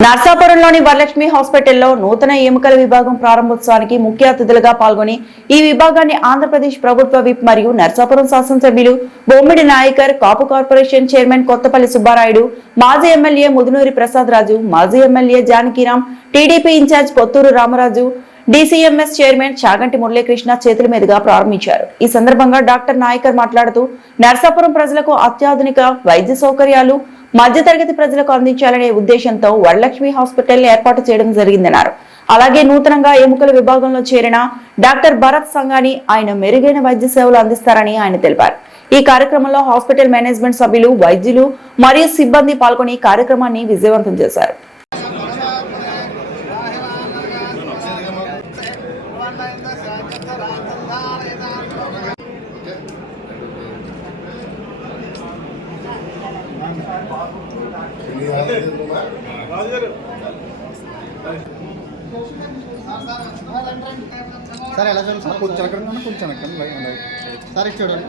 నర్సాపురంలోని వరలక్ష్మి హాస్పిటల్లో నూతన ఎముకల విభాగం ప్రారంభోత్సవానికి ముఖ్య అతిథులుగా పాల్గొని ఈ విభాగాన్ని ఆంధ్రప్రదేశ్ ప్రభుత్వ విప్ మరియు నర్సాపురం శాసనసభ్యులు బొమ్మిడి నాయకర్ కాపు కార్పొరేషన్ చైర్మన్ కొత్తపల్లి సుబ్బారాయుడు మాజీ ఎమ్మెల్యే ముదునూరి ప్రసాద్ రాజు మాజీ MLA Janakiram TDP in charge Potturu Ramaraju DCMS chairman Chaganti Muralikrishna చేతుల మీదుగా ప్రారంభించారు. ఈ సందర్భంగా డాక్టర్ నాయకర్ మాట్లాడుతూ నర్సాపురం ప్రజలకు అత్యాధునిక వైద్య సౌకర్యాలు మధ్యతరగతి ప్రజలకు అందించాలనే ఉద్దేశంతో వరలక్ష్మి హాస్పిటల్ ఏర్పాటు చేయడం జరిగిందన్నారు. అలాగే నూతనంగా ఎముకల విభాగంలో చేరిన డాక్టర్ భరత్ సంఘాని ఆయన మెరుగైన వైద్య సేవలు అందిస్తారని ఆయన తెలిపారు. ఈ కార్యక్రమంలో హాస్పిటల్ మేనేజ్మెంట్ సభ్యులు వైద్యులు మరియు సిబ్బంది పాల్గొని కార్యక్రమాన్ని విజయవంతం చేశారు. సార్ ఎలా చూడండి? సార్ కొంచెం ఉన్నా కొంచెం లై- సార్ చూడండి.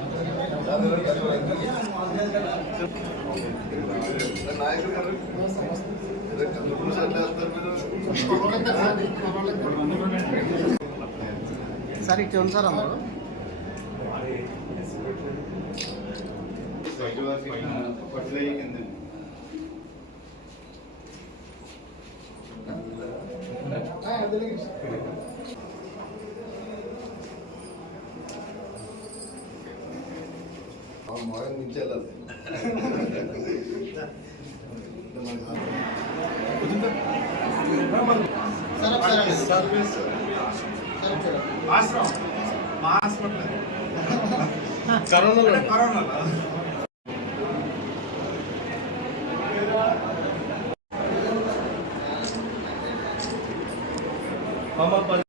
సార్ ఇటు ఉంది సార్ అందరూ. అదే ఒకసారి సార్ సార్ ఇటు చూడండి ఆశ్రమం మా హాస్పిటల్ కరోనాలో కరోనాలో మమ్మ